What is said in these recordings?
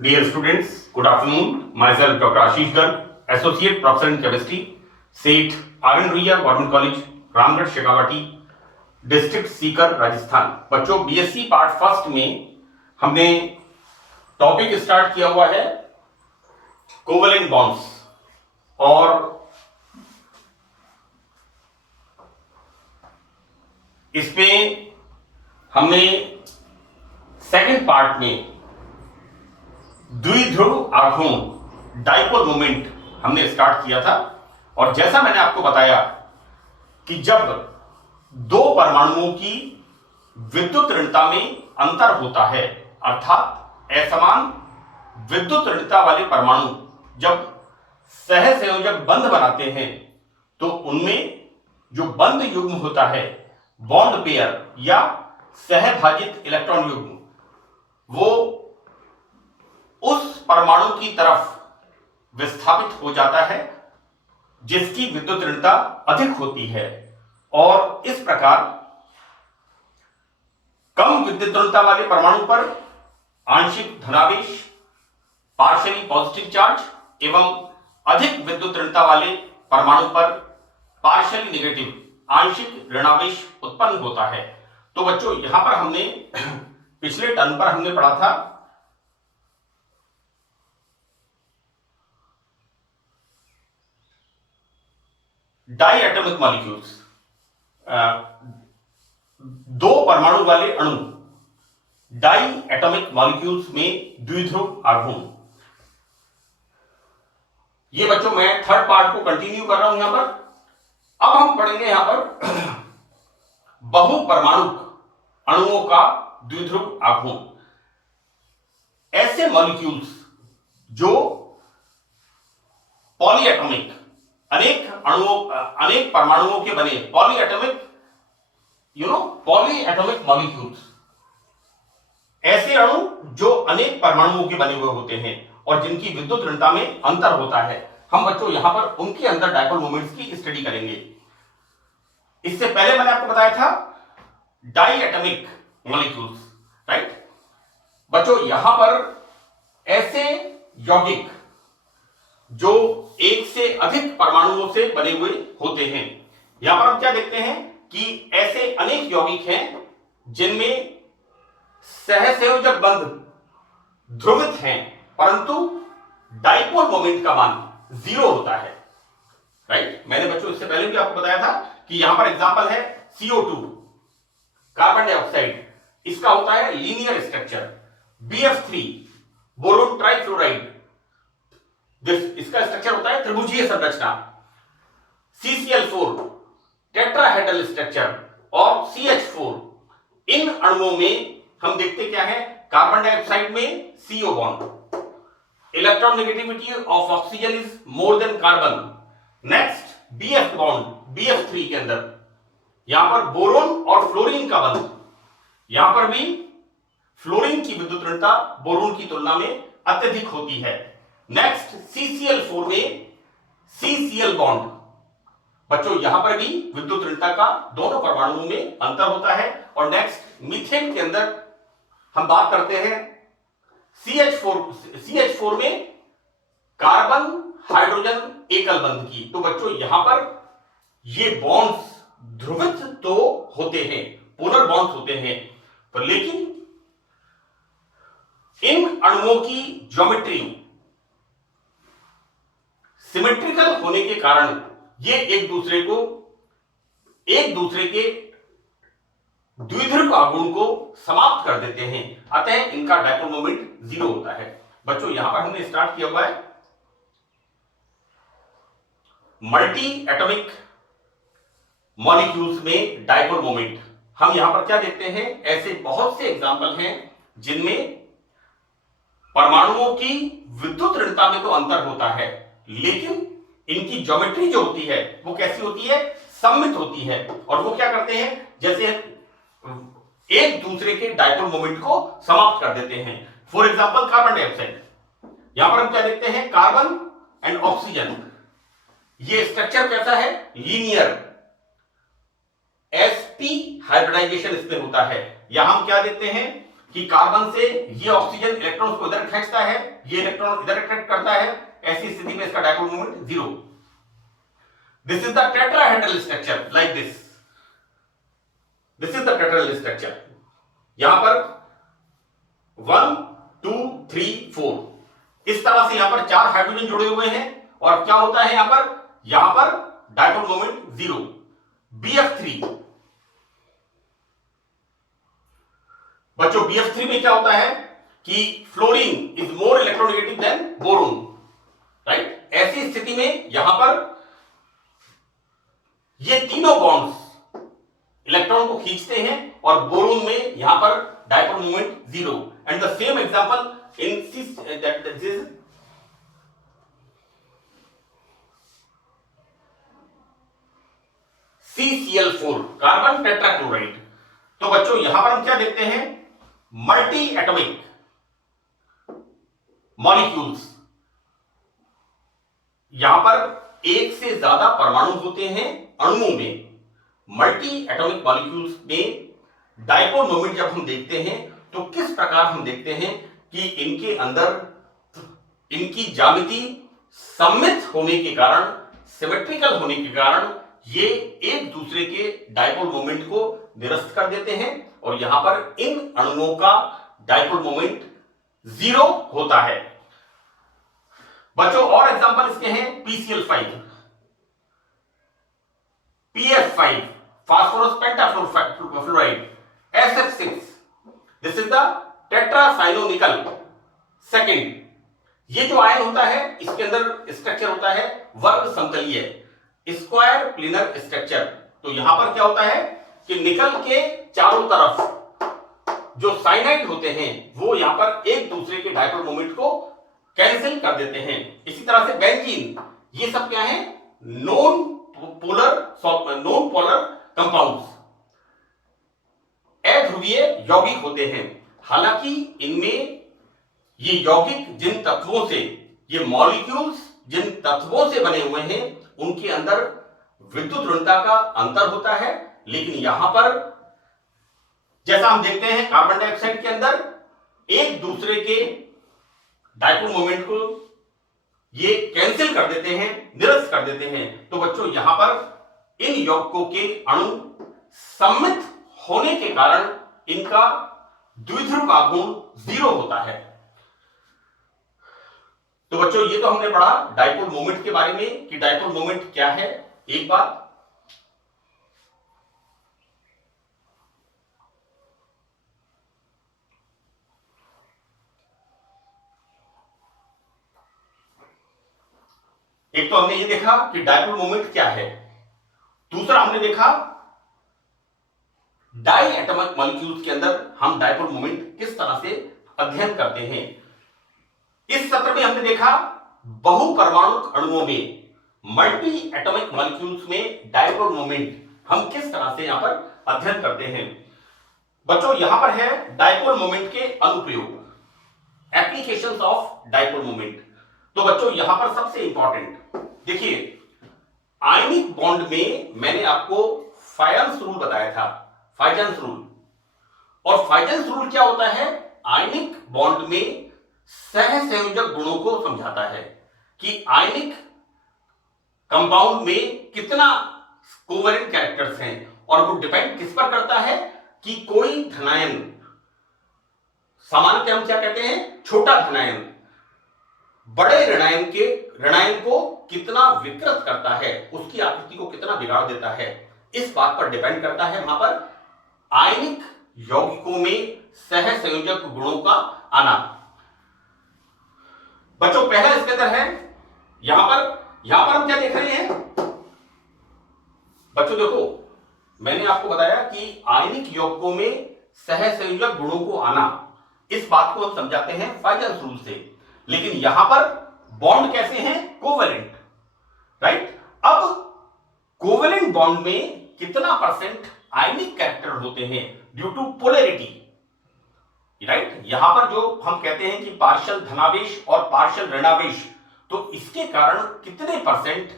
Dear students, good afternoon. Myself Dr. Ashish Garg, Associate Professor in Chemistry, SET, RN Ruia, Government College, Ramgarh Shekhawati, district Sikar, Rajasthan. बच्चों, BSc part first में हमने topic start किया हुआ है covalent bonds, और इसमें हमने सेकंड पार्ट में द्विध्रुव आघूर्ण डाइपोल मोमेंट हमने स्टार्ट किया था। और जैसा मैंने आपको बताया कि जब दो परमाणुओं की विद्युत ऋणता में अंतर होता है, अर्थात असमान विद्युत ऋणता वाले परमाणु जब सहसंयोजक बंध बनाते हैं तो उनमें जो बंध युग्म होता है, बॉन्ड पेयर या सहभाजित इलेक्ट्रॉन युग्म, वो उस परमाणु की तरफ विस्थापित हो जाता है जिसकी विद्युत ऋणता अधिक होती है, और इस प्रकार कम विद्युत ऋणता वाले परमाणु पर आंशिक धनावेश, पार्शियली पॉजिटिव चार्ज, एवं अधिक विद्युत ऋणता वाले परमाणु पर पार्शियली नेगेटिव, आंशिक ऋणावेश उत्पन्न होता है। तो बच्चों, यहां पर हमने पिछले टर्म पर हमने पढ़ा था डाई एटॉमिक मॉलिक्यूल्स, दो परमाणु वाले अणु, डाई एटॉमिक मॉलिक्यूल्स में द्विध्रुव आघूर्ण। ये बच्चों मैं थर्ड पार्ट को कंटिन्यू कर रहा हूं यहां पर। अब हम पढ़ेंगे यहां पर बहु परमाणु अणुओं का द्विध्रुव आघूर्ण। ऐसे मॉलिक्यूल्स जो पॉलीएटॉमिक, अनेक परमाणुओं के बने, पॉलीएटॉमिक मॉलिक्यूल्स, ऐसे अणु जो अनेक परमाणुओं के बने हुए होते हैं और जिनकी विद्युत ऋणता में अंतर होता है, हम बच्चों यहां पर उनके अंदर डाइपोल मोमेंट्स की स्टडी करेंगे। इससे पहले मैंने आपको बताया था डाई एटॉमिक मॉलिक्यूल्स, राइट। बच्चों, यहां पर ऐसे यौगिक जो एक से अधिक परमाणुओं से बने हुए होते हैं, यहां पर हम क्या देखते हैं कि ऐसे अनेक यौगिक हैं जिनमें सहसंयोजक बंध ध्रुवित हैं, परंतु डाइपोल मोमेंट का मान 0 होता है, राइट। मैंने बच्चों इससे पहले भी आपको बताया था कि यहां पर एग्जांपल है CO2, कार्बन डाइऑक्साइड, इसका होता है linear structure. BF3, boron trifluoride, इसका स्ट्रक्चर होता है त्रिभुजीय संरचना। CCl4, टेट्राहेड्रल स्ट्रक्चर, और CH4। इन अणुओं में हम देखते क्या है, कार्बन डाइऑक्साइड में CO bond, electron negativity of oxygen is more than carbon. Next BF bond, BF3 के अंदर यहां पर बोरोन और फ्लोरीन का बंध, यहां पर भी फ्लोरीन की विद्युत ऋणता बोरोन की तुलना में अत्यधिक होती है। नेक्स्ट CCl4 में CCl बॉन्ड, बच्चों यहां पर भी विद्युत ऋणता का दोनों परमाणुओं में अंतर होता है। और नेक्स्ट मीथेन के अंदर हम बात करते हैं CH4 में कार्बन हाइड्रोजन एकल बंध की। तो बच्चों यहां पर ये बॉन्ड्स ध्रुवित तो होते हैं, पोलर बॉन्ड्स होते हैं, पर लेकिन इन अणुओं की ज्योमेट्री सिमेट्रिकल होने के कारण ये एक दूसरे के द्विध्रुव आघूर्ण को समाप्त कर देते हैं, अतः इनका डाइपोल मोमेंट 0 होता है। बच्चों यहां पर हमने स्टार्ट किया हुआ है मल्टी एटॉमिक मॉलिक्यूल्स में डाइपोल मोमेंट। हम यहां पर क्या देखते हैं, ऐसे बहुत से एग्जांपल हैं जिनमें परमाणुओं की विद्युत ऋणता में तो अंतर होता है, लेकिन इनकी ज्योमेट्री जो होती है वो कैसी होती है, सममित होती है, और वो क्या करते हैं, जैसे एक दूसरे के डाइपोल मोमेंट को समाप्त कर देते हैं। फॉर एग्जांपल कार्बन डाइऑक्साइड, यहां पर हम क्या देखते हैं, कार्बन एंड ऑक्सीजन, ये स्ट्रक्चर कैसा है, लीनियर, sp हाइब्रिडाइजेशन इसमें होता है। यहां हम क्या देखते हैं, कि कार्बन से ये ऑक्सीजन इलेक्ट्रॉन्स को इधर खींचता है, ये इलेक्ट्रॉन इधर अट्रैक्ट करता है, ऐसी स्थिति में इसका dipole moment 0। This is the tetrahedral structure like this. This is the tetrahedral structure. यहां पर 1 2 3 4 इस तरह से यहां पर 4 हाइड्रोजन जुड़े हुए हैं और क्या होता है यहां पर डायपोल मोमेंट 0। BF3 बच्चों, BF3 में क्या होता है कि fluorine is more electronegative than boron, right. ऐसी स्थिति में यहां पर ये तीनों बॉन्ड्स इलेक्ट्रॉन को खींचते हैं और बोरोन में यहां पर dipole moment 0। And the same example in CCl4 carbon tetrachloride. तो बच्चों यहां पर हम क्या देखते हैं, मल्टी एटॉमिक मॉलिक्यूल्स। यहां पर एक से ज्यादा परमाणु होते हैं अणुओं में। मल्टी एटॉमिक मॉलिक्यूल्स में डायपोल मोमेंट जब हम देखते हैं तो किस प्रकार हम देखते हैं कि इनके अंदर इनकी ज्यामिति सममित होने के कारण, सिमेट्रिकल होने के कारण ये एक दूसरे के डायपोल मोमेंट को निरस्त कर देते हैं और यहां पर इन अणुओं का डायपोल मोमेंट 0 होता है। बच्चों और एग्जांपल इसके हैं PCl5, PF5 phosphorus pentafluoride, SF6 this is the टेट्रासाइनोनिकल सेकंड। ये जो आयन होता है इसके अंदर स्ट्रक्चर होता है वर्ग समतलीय, स्क्वायर प्लेनर स्ट्रक्चर। तो यहां पर क्या होता है कि निकल के चारों तरफ जो साइनाइड होते हैं वो यहां पर एक दूसरे के डायपोल मोमेंट को कैंसिल कर देते हैं। इसी तरह से बेंजीन, ये सब क्या है, नॉन पोलर कंपाउंड्स, अध्रुवीय यौगिक होते हैं। हालांकि इनमें ये यौगिक जिन तत्वों से, ये मॉलिक्यूल्स जिन तत्वों से बने हुए हैं उनके अंदर विद्युत ऋणता का अंतर होता है, लेकिन यहां पर जैसा हम देखते हैं कार्बन डाइऑक्साइड के अंदर एक दूसरे के डायपोल मोमेंट को ये कैंसिल कर देते हैं, निरस्त कर देते हैं। तो बच्चों यहां पर इन यौगिकों के अणु सममित होने के कारण इनका द्विध्रुव आघूर्ण 0 होता है। तो बच्चों ये तो हमने पढ़ा डायपोल मोमेंट के बारे में कि डायपोल मोमेंट क्या है। एक बात एक तो हमने ये देखा कि डायपोल मोमेंट क्या है, दूसरा हमने देखा डाई एटॉमिक मॉलिक्यूल्स के अंदर हम डायपोल मोमेंट किस तरह से अध्ययन करते हैं। इस सत्र में हमने देखा बहु परमाणुक अणुओं में, मल्टी एटॉमिक मॉलिक्यूल्स में डायपोल मोमेंट हम किस तरह से यहां पर अध्ययन करते हैं। बच्चों यहां पर है डायपोल मोमेंट के अनुप्रयोग, एप्लीकेशंस ऑफ डायपोल मोमेंट। तो बच्चों यहां पर सबसे इंपॉर्टेंट देखिए, आयनिक बॉन्ड में मैंने आपको फाइजेंस रूल बताया था, फाइजेंस रूल। और फाइजेंस रूल क्या होता है, आयनिक बॉन्ड में सहसंयोजक गुणों को समझाता है कि आयनिक कंपाउंड में कितना कोवेलेंट कैरेक्टर्स हैं, और वो डिपेंड किस पर करता है कि कोई धनायन, सामान्यतः हम क्या कहते हैं, छोटा धनायन बड़े ऋणायन को कितना विकृत करता है, उसकी आकृति को कितना बिगाड़ देता है, इस बात पर डिपेंड करता है वहां पर आयनिक यौगिकों में सहसंयोजक गुणों का आना। बच्चों पहला इसके अंदर है, यहां पर हम क्या देख रहे हैं बच्चों, देखो मैंने आपको बताया कि आयनिक यौगिकों में सहसंयोजक गुणों को आना, इस बात को हम समझाते हैं फाइजेंस रूल से। लेकिन यहां पर बॉन्ड कैसे हैं, कोवेलेंट, राइट। अब कोवेलेंट बॉन्ड में कितना परसेंट आयनिक कैरेक्टर होते हैं ड्यू टू पोलैरिटी, राइट। यहां पर जो हम कहते हैं कि पार्शियल धनावेश और पार्शियल ऋणावेश, तो इसके कारण कितने परसेंट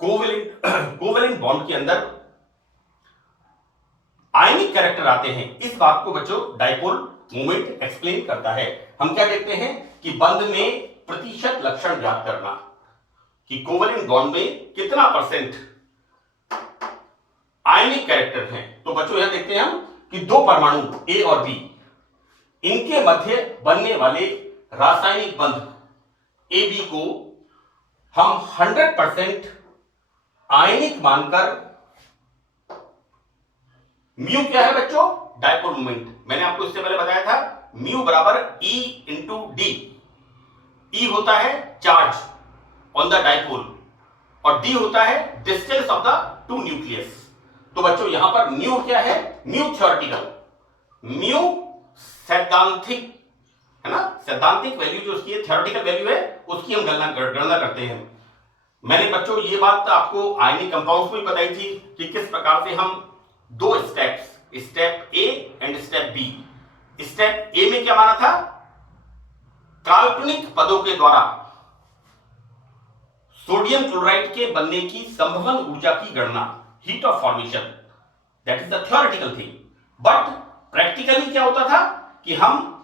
कोवेलेंट बॉन्ड के अंदर आयनिक कैरेक्टर आते हैं, इस बात को बच्चों डायपोल मोमेंट एक्सप्लेन करता है। हम क्या देखते हैं कि बंध में प्रतिशत लक्षण ज्ञात करना, कि कोवलेंट बॉन्ड में कितना परसेंट आयनिक कैरेक्टर हैं। तो बच्चों यहां देखते हैं हम कि दो परमाणु ए और बी, इनके मध्य बनने वाले रासायनिक बंध ए बी को हम 100% आयनिक मानकर, म्यू क्या है बच्चों, डायपोल मोमेंट। मैंने आपको इससे पहले बताया था म्यू बराबर ई इंटू डी। ई होता है चार्ज ऑन द डायपोल और डी होता है distance of the two nucleus. तो बच्चों यहां पर म्यू क्या है, म्यू थ्योरेटिकल, म्यू सैद्धांतिक है ना, सैद्धांतिक वैल्यू जो उसकी थ्योरेटिकल वैल्यू है उसकी हम गणना करते हैं। मैंने बच्चों ये बात आपको आयनिक कंपाउंड्स में बताई थी कि किस प्रकार से हम दो steps, step A and step B. Step A में क्या माना था, काल्पनिक पदों के द्वारा सोडियम क्लोराइड के बनने की संभवन ऊर्जा की गणना, heat of formation, that is the theoretical thing. But practically क्या होता था कि हम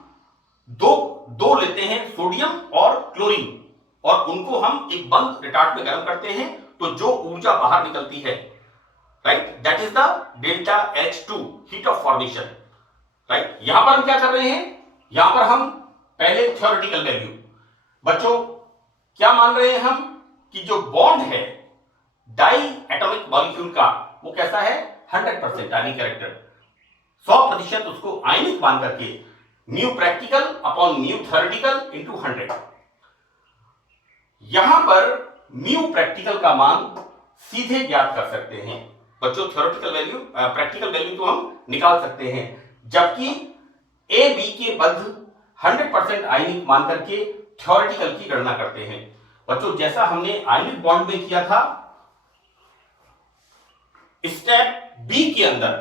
दो लेते हैं सोडियम और क्लोरीन और उनको हम एक बंद रिटार्ट में गर्म करते हैं, तो जो ऊर्जा बाहर निकलती है, right, that is the delta H2, heat of formation, right. यहां पर हम क्या कर रहे हैं, यहां पर हम पहले थ्योरेटिकल वैल्यू, बच्चों क्या मान रहे हैं हम कि जो बॉन्ड है डाई एटॉमिक मॉलिक्यूल का वो कैसा है, 100% आयनिक कैरेक्टर, 100% उसको आयनिक मान करके mu practical upon mu theoretical into 100। यहां पर म्यू प्रैक्टिकल का मान सीधे ज्ञात कर सकते हैं बच्चों, थ्योरेटिकल वैल्यू प्रैक्टिकल वैल्यू तो हम निकाल सकते हैं, जबकि ए बी के बंध 100% आयनिक मान करके थ्योरेटिकल की गणना करते हैं। बच्चों जैसा हमने आयनिक बॉन्ड में किया था, स्टेप बी के अंदर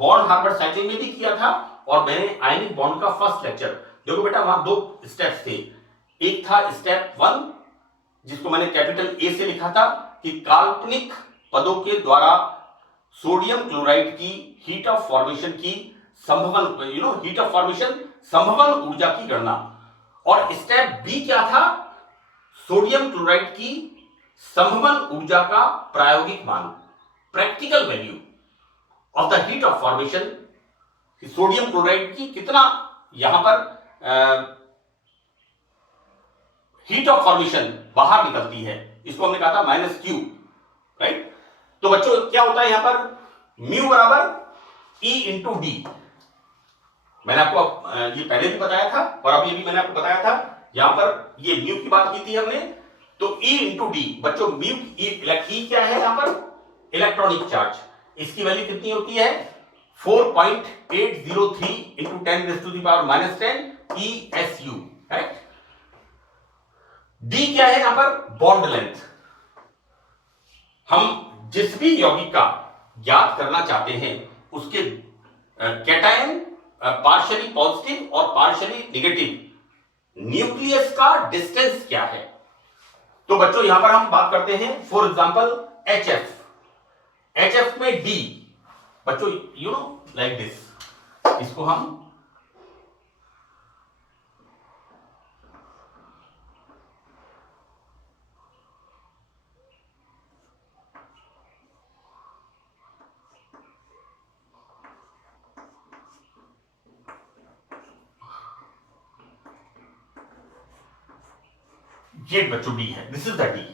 बॉन्ड हार्बर साइक्लिंग में भी किया था, और मैंने आयनिक बॉन्ड का फर्स्ट लेक्चर, देखो बेटा वहां दो स्टेप्स थे, एक था स्टेप 1 जिसको मैंने कैपिटल ए से लिखा था कि काल्पनिक पदों के द्वारा सोडियम क्लोराइड की हीट ऑफ फॉर्मेशन की संभवन, हीट ऑफ फॉर्मेशन संभवन ऊर्जा की गणना, और स्टेप बी क्या था, सोडियम क्लोराइड की संभवन ऊर्जा का प्रायोगिक मान, practical value of the heat of formation, sodium chloride की कितना यहां पर हीट ऑफ फॉर्मेशन बाहर निकलती है, इसको हमने कहा था -Q, राइट। तो बच्चों क्या होता है यहां पर, म्यू बराबर ई इंटू डी। मैंने आपको ये पहले भी बताया था और अभी भी मैंने आपको बताया था, यहां पर ये म्यू की बात की थी हमने, तो ई इंटू डी। बच्चों म्यू ई क्या है यहां पर, इलेक्ट्रॉनिक चार्ज, इसकी वैल्यू कितनी होती है, 4.803 इंटू 10⁻⁻10 ESU, राइट। डी क्या है यहां पर, बॉन्ड लेंथ। हम जिस भी यौगिक का ज्ञात करना चाहते हैं उसके कैटायन पार्शियली पॉजिटिव और पार्शियली नेगेटिव न्यूक्लियस का डिस्टेंस क्या है। तो बच्चों यहां पर हम बात करते हैं फॉर एग्जांपल HF में डी, बच्चों लाइक दिस, इसको हम ये बच्चों डी है, दिस इज द डी,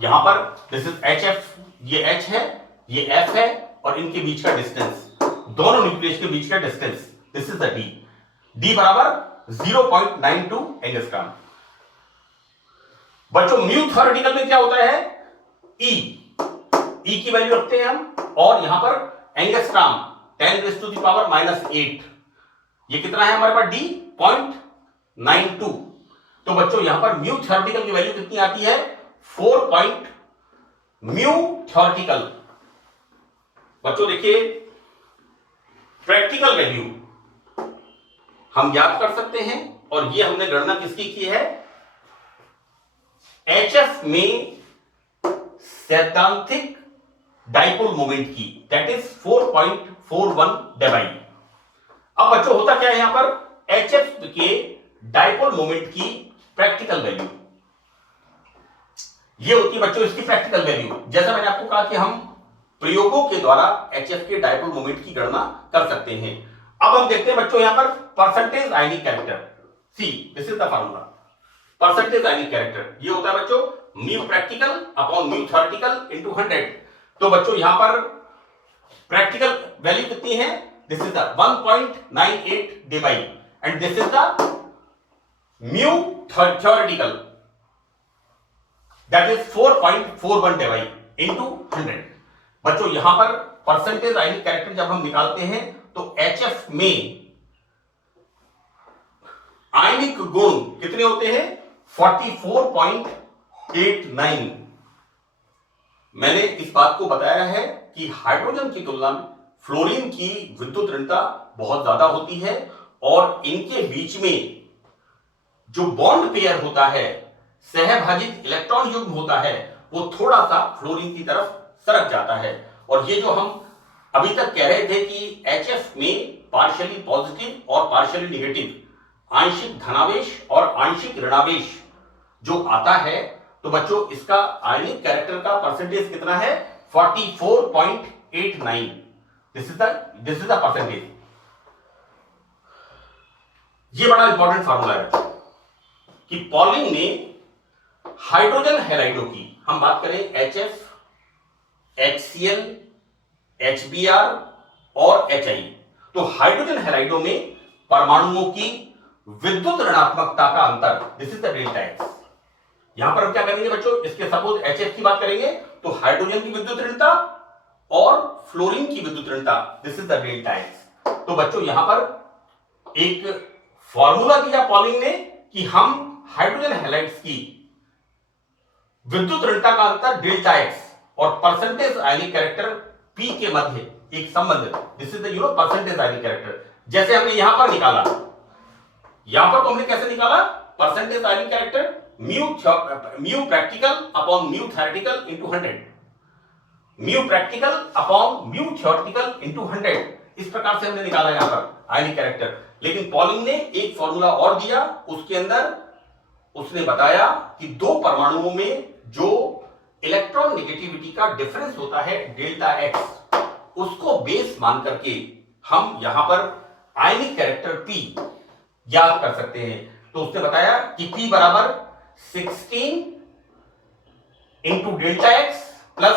यहां पर दिस इज HF, ये H है, ये F है, और इनके बीच का डिस्टेंस, दोनों न्यूक्लियस के बीच का distance, this is the D. D बराबर 0.92 एंगस्ट्रॉम। बच्चों म्यू थ्योरेटिकल में क्या होता है, ई की वैल्यू रखते हैं हम, और यहां पर एंगस्ट्रॉम 10⁻⁻8, ये कितना है हमारे पास, डी 0.92। तो बच्चों यहां पर म्यू थ्योरेटिकल की वैल्यू कितनी आती है, 4. Mu theoretical. बच्चों देखिए प्रैक्टिकल वैल्यू हम याद कर सकते हैं, और ये हमने गणना किसकी की है, HF में सैद्धांतिक डाइपोल मोमेंट की, दैट इज 4.41 डेबाई। अब बच्चों होता क्या है यहां पर, HF के डाइपोल मोमेंट की प्रैक्टिकल वैल्यू, ये होती है बच्चों इसकी प्रैक्टिकल वैल्यू। जैसा मैंने आपको कहा कि हम प्रयोगों के द्वारा HF के डाइपोल मोमेंट की गणना कर सकते हैं। अब हम देखते हैं बच्चों यहां पर percentage ionic character, see this is the formula. Percentage ionic character ये होता है बच्चों mu practical upon mu theoretical into 100। तो बच्चों यहां पर प्रैक्टिकल वैल्यू कितनी है, this is the 1.98 Debye and this is the mu theoretical that is 4.41 Debye into 100। बच्चों यहां पर परसेंटेज आयनिक कैरेक्टर जब हम निकालते हैं तो HF में आयनिक गुण कितने होते हैं, 44.89। मैंने इस बात को बताया है कि हाइड्रोजन की तुलना में फ्लोरीन की विद्युत ऋणता बहुत ज्यादा होती है और इनके बीच में जो बॉन्ड पेयर होता है, सहभाजित इलेक्ट्रॉन युग्म होता है, वो थोड़ा सा फ्लोरीन की तरफ सरक जाता है। और ये जो हम अभी तक कह रहे थे कि HF में पार्शियली पॉजिटिव और पार्शियली नेगेटिव, आंशिक धनावेश और आंशिक ऋणावेश जो आता है, तो बच्चों इसका आयनिक कैरेक्टर का परसेंटेज कितना है, 44.89। This is the percentage. ये बड़ा इंपॉर्टेंट फार्मूला है कि पॉलिंग ने हाइड्रोजन हैलाइडों की, हम बात करें HF, HCl, HBr और HI, तो हाइड्रोजन हैलाइडों में परमाणुओं की विद्युत ऋणात्मकता का अंतर, this is the delta x. यहां पर हम क्या करेंगे बच्चों, इसके सपोज HF की बात करेंगे तो हाइड्रोजन की विद्युत ऋणता और फ्लोरीन की विद्युत ऋणता, this is the delta X. तो बच्चों यहां पर एक फॉर्मूला दिया पॉलिंग ने कि हम हाइड्रोजन हैलाइड्स की विद्युत ऋणता का अंतर डेल्टा एक्स और परसेंटेज आयनिक कैरेक्टर P के मध्य एक संबंध, this is the percentage ionic character, जैसे हमने यहां पर निकाला। यहां पर तो हमने कैसे निकाला, percentage ionic character mu practical upon mu theoretical into 100, mu practical upon mu theoretical into 100, इस प्रकार से हमने निकाला यहां पर आयनिक कैरेक्टर। लेकिन पॉलिंग ने एक फॉर्मूला और दिया, उसके अंदर उसने बताया कि दो परमाणुओं में जो इलेक्ट्रॉन नेगेटिविटी का डिफरेंस होता है डेल्टा एक्स, उसको बेस मान करके हम यहां पर आयनिक कैरेक्टर P याद कर सकते हैं। तो उसने बताया कि P बराबर 16 into delta x plus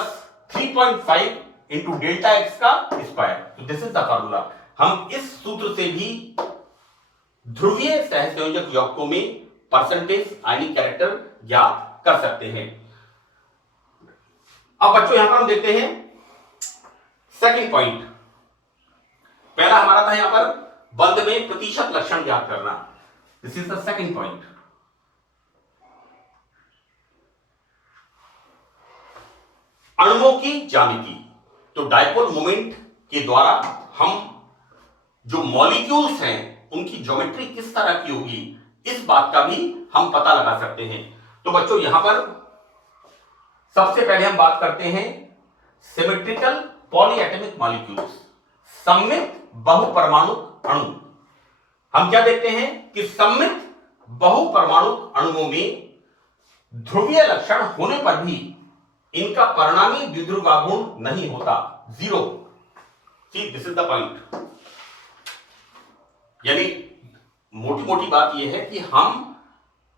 3.5 into delta x का स्क्वायर। तो दिस इज द फॉर्मूला। हम इस सूत्र से भी ध्रुवीय सहसंयोजक यौगिकों में परसेंटेज आयनिक कैरेक्टर ज्ञात कर सकते हैं। अब बच्चों यहां पर हम देखते हैं सेकंड पॉइंट। पहला हमारा था यहां पर बंध में प्रतिशत लक्षण ज्ञात करना, this is the second point. अणुओं की ज्यामिति, तो डाइपोल मोमेंट के द्वारा हम जो मॉलिक्यूल्स हैं उनकी ज्योमेट्री किस तरह की होगी, इस बात का भी हम पता लगा सकते हैं। तो बच्चों यहां पर सबसे पहले हम बात करते हैं सिमेट्रिकल पॉलीएटॉमिक मॉलिक्यूल्स, सममित बहुपरमाणु अणु। हम क्या देखते हैं कि सममित बहुपरमाणु अणुओं में ध्रुवीय लक्षण होने पर भी इनका परिणामी द्विध्रुव आघूर्ण नहीं होता, zero. C this is the point. यानी मोटी मोटी बात यह है कि हम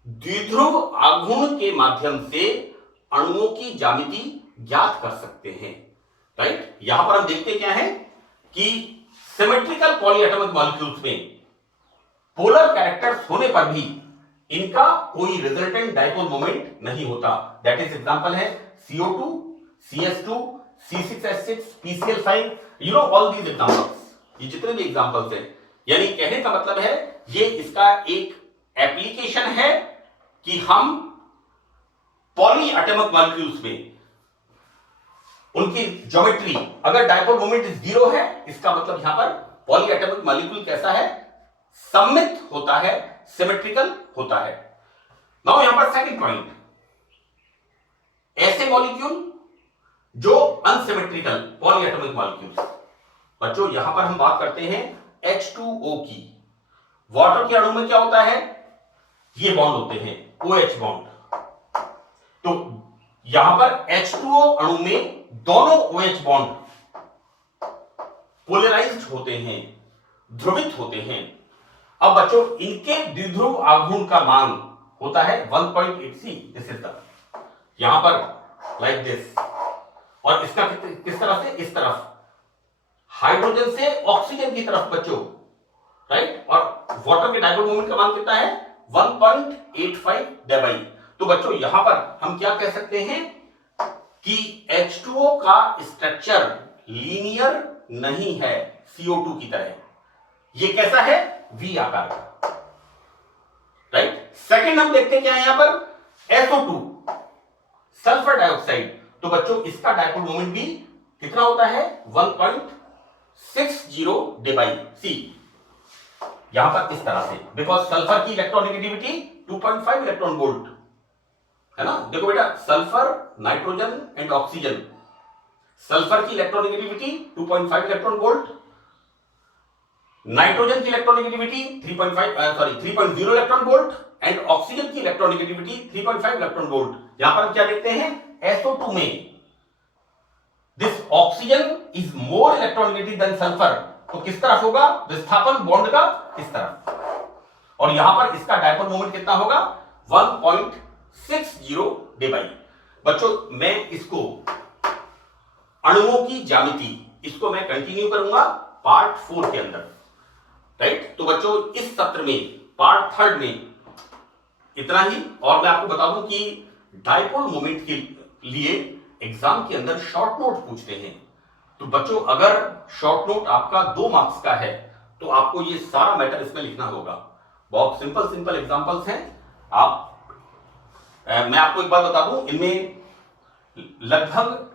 द्विध्रुव आघूर्ण के माध्यम से अणुओं की ज्यामिति ज्ञात कर सकते हैं, राइट। यहां पर हम देखते क्या है कि सिमेट्रिकल पॉलीएटॉमिक मॉलिक्यूल्स में पोलर कैरेक्टर्स होने पर भी इनका कोई रिजल्टेंट डाइपोल मोमेंट नहीं होता। दैट इज एग्जांपल है CO2, CS2, C6H6, PCl5, you know all these examples, ये जितने भी एग्जांपल्स हैं। यानी कहने का मतलब है ये इसका एक एप्लीकेशन है कि हम पॉलीएटॉमिक मॉलिक्यूल्स में उनकी ज्योमेट्री, अगर डाइपोल मोमेंट जीरो है, इसका मतलब यहां पर पॉलीएटॉमिक मॉलिक्यूल कैसा है, सममित होता है, सिमेट्रिकल होता है। नाउ यहां पर सेकंड पॉइंट, ऐसे मॉलिक्यूल जो अनसिमेट्रिकल पॉलीएटॉमिक मॉलिक्यूल्स। बच्चों यहां पर हम बात करते हैं H2O की। वाटर के अणु में क्या होता है, ये बॉन्ड होते हैं OH बॉन्ड। तो यहां पर H2O अणु में दोनों OH बॉन्ड पोलराइज्ड होते हैं, ध्रुवित होते हैं। अब बच्चों इनके द्विध्रुव आघूर्ण का मान होता है 1.8C। दिस इज द, यहां पर लाइक दिस, और इसका किस तरफ से, इस तरफ, हाइड्रोजन से ऑक्सीजन की तरफ बच्चों, राइट। और वाटर के डायपोल मोमेंट का मान कितना है, 1.85 डेबाई। तो बच्चों यहां पर हम क्या कह सकते हैं कि H2O का स्ट्रक्चर लीनियर नहीं है CO2 की तरह, ये कैसा है, V आकार का, राइट। सेकंड हम देखते हैं क्या है यहां पर, SO2 सल्फर डाइऑक्साइड। तो बच्चों इसका डायपोल मोमेंट भी कितना होता है, 1.60 डेबाई C। यहां पर इस तरह से, बिकॉज सल्फर की इलेक्ट्रोनेगेटिविटी 2.5 इलेक्ट्रॉन वोल्ट है ना। देखो बेटा, sulphur, nitrogen and oxygen, sulphur की इलेक्ट्रोनेगेटिविटी 2.5 इलेक्ट्रॉन वोल्ट, नाइट्रोजन की electronegativity 3.0 electron volt and oxygen की इलेक्ट्रोनेगेटिविटी 3.5 इलेक्ट्रॉन वोल्ट। यहां पर हम क्या देखते हैं, SO2 में this oxygen is more electronegative than sulphur. तो किस तरफ होगा, विस्थापन बॉन्ड का इस तरफ, और यहां पर इसका डायपोल मोमेंट कितना होगा, 1.60 डेबाई। बच्चों मैं इसको अणुओं की ज्यामिति, इसको मैं कंटिन्यू करूंगा पार्ट 4 के अंदर, राइट। तो बच्चों इस सत्र में, पार्ट 3 में इतना ही। और मैं आपको बता दूं कि डायपोल मोमेंट के लिए एग्जाम के अंदर शॉर्ट नोट पूछते हैं। तो बच्चों अगर शॉर्ट नोट आपका 2 मार्क्स का है तो आपको ये सारा मैटर इसमें लिखना होगा। बहुत सिंपल एग्जांपल्स हैं। मैं आपको एक बात बता दूं, इनमें लगभग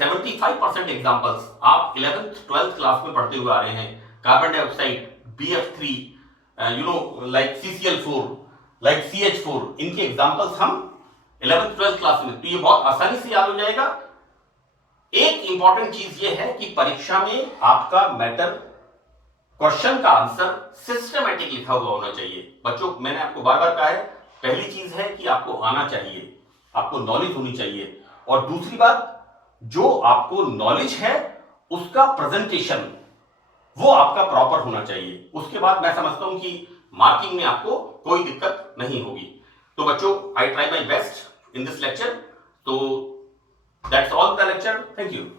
75% एग्जांपल्स आप 11th 12th क्लास में पढ़ते हुए आ रहे हैं। Carbon dioxide, BF3, like CCl4, like CH4, इनके एग्जांपल्स हम 11th 12th क्लास में, तो ये बहुत आसानी से याद हो जाएगा। एक इंपॉर्टेंट चीज ये है कि परीक्षा में आपका मैटर, क्वेश्चन का आंसर सिस्टमैटिक लिखा हुआ होना चाहिए। बच्चों मैंने आपको बार बार कहा है, पहली चीज है कि आपको आना चाहिए, आपको नॉलेज होनी चाहिए, और दूसरी बात, जो आपको नॉलेज है उसका प्रेजेंटेशन वो आपका प्रॉपर होना चाहिए। उसके बाद मैं समझता हूं कि मार्किंग में आपको कोई दिक्कत नहीं होगी। तो बच्चों I try my best in this lecture. So that's all the lecture. Thank you.